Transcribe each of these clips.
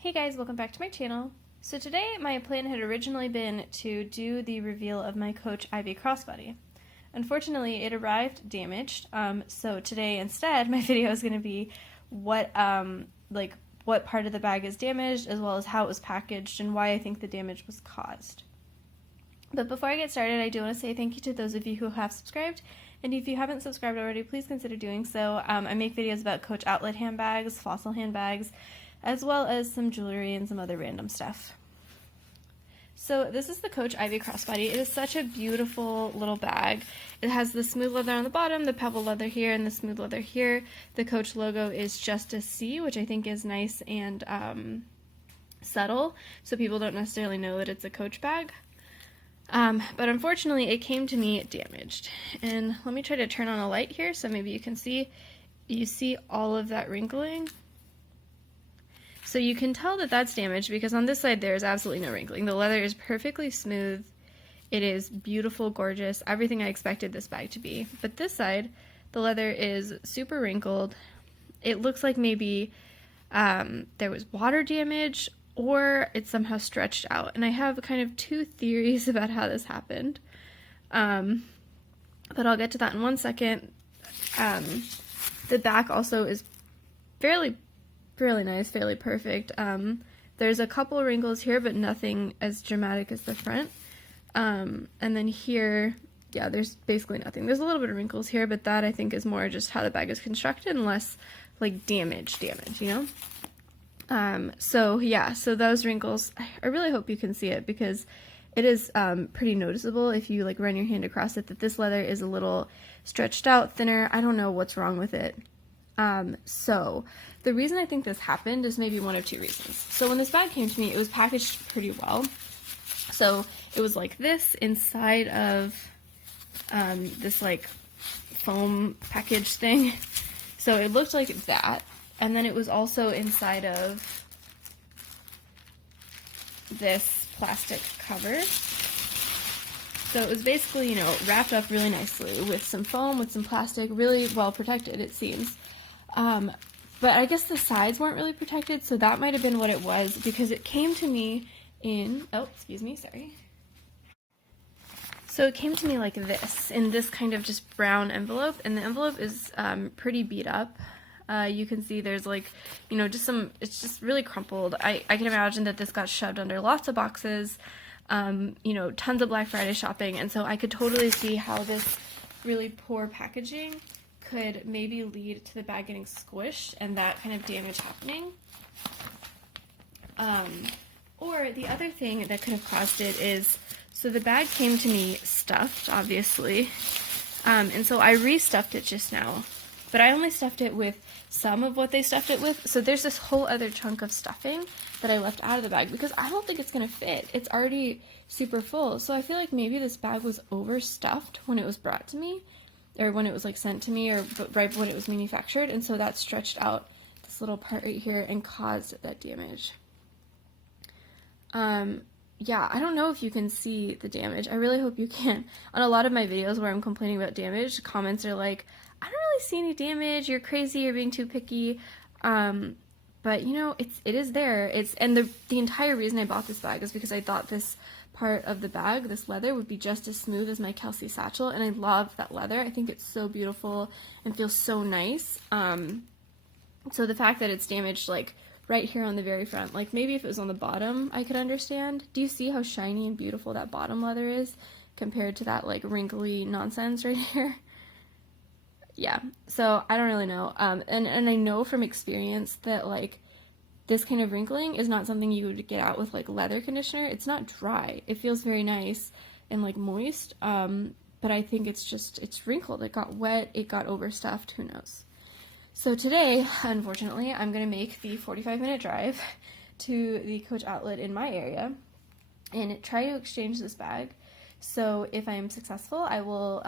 Hey guys, welcome back to my channel. So today my plan had originally been to do the reveal of my Coach Ivie Crossbody. Unfortunately, it arrived damaged, so today instead my video is going to be what part of the bag is damaged, as well as how it was packaged and why I think the damage was caused. But before I get started, I do want to say thank you to those of you who have subscribed, and if you haven't subscribed already, please consider doing so. I make videos about Coach outlet handbags, fossil handbags, as well as some jewelry and some other random stuff. So this is the Coach Ivie Crossbody. It is such a beautiful little bag. It has the smooth leather on the bottom, the pebble leather here, and the smooth leather here. The Coach logo is just a C, which I think is nice and subtle, so people don't necessarily know that it's a Coach bag. But unfortunately, it came to me damaged. And let me try to turn on a light here so maybe you can see. You see all of that wrinkling? So you can tell that that's damaged because on this side there is absolutely no wrinkling. The leather is perfectly smooth. It is beautiful, gorgeous, everything I expected this bag to be. But this side, the leather is super wrinkled. It looks like maybe there was water damage or it's somehow stretched out. And I have kind of two theories about how this happened. But I'll get to that in one second. The back also is fairly nice, fairly perfect. There's a couple wrinkles here, but nothing as dramatic as the front. And then here, yeah, there's basically nothing. There's a little bit of wrinkles here, but that I think is more just how the bag is constructed and less like damage, you know? So yeah, so those wrinkles, I really hope you can see it because it is pretty noticeable if you like run your hand across it that this leather is a little stretched out, thinner. I don't know what's wrong with it. So the reason I think this happened is maybe one of two reasons. So when this bag came to me, it was packaged pretty well. So it was like this inside of this like foam package thing. So it looked like that. And then it was also inside of this plastic cover. So it was basically, you know, wrapped up really nicely with some foam, with some plastic, really well protected, it seems. But I guess the sides weren't really protected, so that might have been what it was, because it came to me in, oh, excuse me, sorry. So it came to me like this, in this kind of just brown envelope, and the envelope is pretty beat up. You can see there's like, you know, just some, it's just really crumpled. I can imagine that this got shoved under lots of boxes, you know, tons of Black Friday shopping, and so I could totally see how this really poor packaging could maybe lead to the bag getting squished and that kind of damage happening. Or the other thing that could have caused it is, so the bag came to me stuffed, obviously, and so I restuffed it just now, but I only stuffed it with some of what they stuffed it with, so there's this whole other chunk of stuffing that I left out of the bag because I don't think it's going to fit. It's already super full, so I feel like maybe this bag was overstuffed when it was brought to me, or when it was like sent to me, or right when it was manufactured, and so that stretched out this little part right here and caused that damage. Yeah, I don't know if you can see the damage. I really hope you can. On a lot of my videos where I'm complaining about damage, comments are like, I don't really see any damage, you're crazy, you're being too picky. But you know, it is there. And the entire reason I bought this bag is because I thought this part of the bag, this leather, would be just as smooth as my Kelsey satchel, and I love that leather. I think it's so beautiful and feels so nice. So the fact that it's damaged like right here on the very front, like maybe if it was on the bottom I could understand. Do you see how shiny and beautiful that bottom leather is compared to that like wrinkly nonsense right here? Yeah, so I don't really know. And I know from experience that like this kind of wrinkling is not something you would get out with like leather conditioner. It's not dry. It feels very nice and like moist, but I think it's wrinkled. It got wet, it got overstuffed, who knows. So today, unfortunately, I'm going to make the 45-minute drive to the Coach outlet in my area and try to exchange this bag. So if I am successful, I will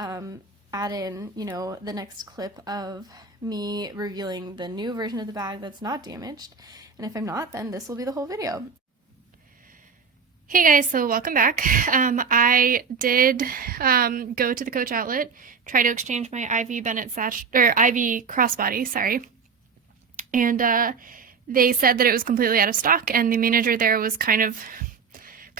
add in, you know, the next clip of me revealing the new version of the bag that's not damaged. And if I'm not, then this will be the whole video. Hey guys, so welcome back. I did go to the Coach outlet, try to exchange my Ivie Crossbody, sorry. And they said that it was completely out of stock, and the manager there was kind of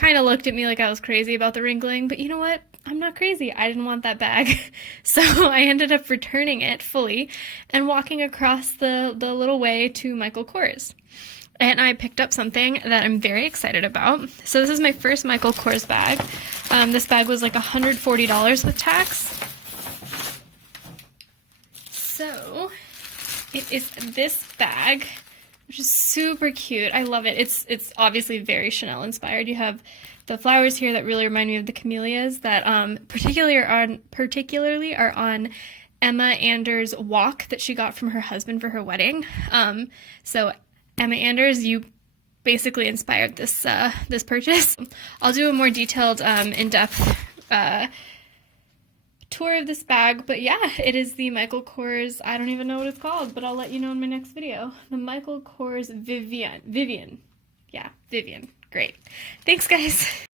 looked at me like I was crazy about the wrinkling, but you know what? I'm not crazy. I didn't want that bag. So I ended up returning it fully and walking across the little way to Michael Kors. And I picked up something that I'm very excited about. So this is my first Michael Kors bag. This bag was like $140 with tax. So it is this bag, which is super cute. I love it. It's obviously very Chanel inspired. You have the flowers here that really remind me of the camellias that particularly are on Emma Anders' walk that she got from her husband for her wedding. So Emma Anders, you basically inspired this this purchase. I'll do a more detailed, in-depth tour of this bag, but yeah, it is the Michael Kors, I don't even know what it's called, but I'll let you know in my next video. The Michael Kors Vivianne. Yeah, Vivianne. Great. Thanks, guys.